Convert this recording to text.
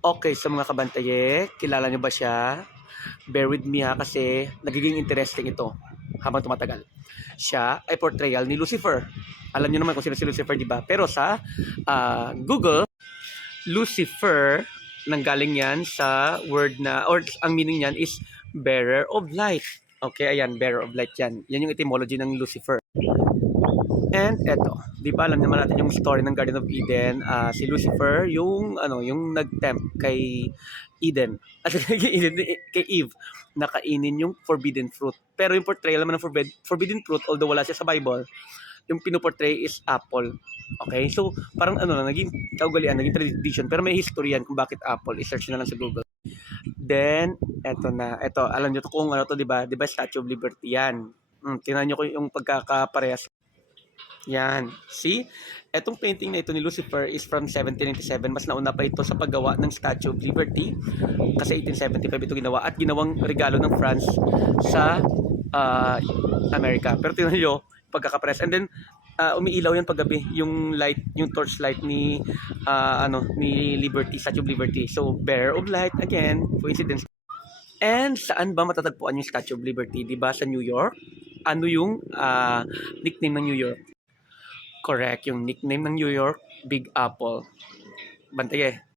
Okay, sa mga kabantaye, kilala niyo ba siya? Bear with me ha kasi nagiging interesting ito habang tumatagal. Siya ay portrayal ni Lucifer. Alam niyo naman kung sino si Lucifer, di ba? Pero sa ah, Google, Lucifer, nanggaling yan sa word na, or ang meaning niyan is bearer of light. Okay, ayan, bearer of light yan. Yan yung etymology ng Lucifer. And eto, di ba alam naman natin yung story ng Garden of Eden, ah, si Lucifer yung ano, yung nag-tempt kay Eden, at kay Eden, kay Eve na kainin yung forbidden fruit. Pero yung portrayal naman ng forbid, forbidden fruit, although wala siya sa Bible, yung pinoportray is apple. Okay? So, parang ano lang, naging kaugalian, naging tradition. Pero may history yan kung bakit apple. I-search na lang sa Google. Then, eto na. Eto, alam nyo to kung ano to, di ba? Di ba Statue of Liberty yan? Hmm, tingnan nyo ko yung pagkakaparehas. Yan. See? Etong painting na ito ni Lucifer is from 1797. Mas nauna pa ito sa paggawa ng Statue of Liberty. Kasi 1875 ito ginawa. At ginawang regalo ng France sa ah, Amerika. Pero tingnan nyo, pagkakapress. And then, ah, umiilaw yan paggabi. Yung light, yung torch light ni, ah, ano, ni Liberty, Statue of Liberty. So, bearer of light, again, coincidence. And saan ba matatagpuan yung Statue of Liberty? Di ba sa New York? Ano yung ah, nickname ng New York? Correct, yung nickname ng New York, Big Apple. Bantaye.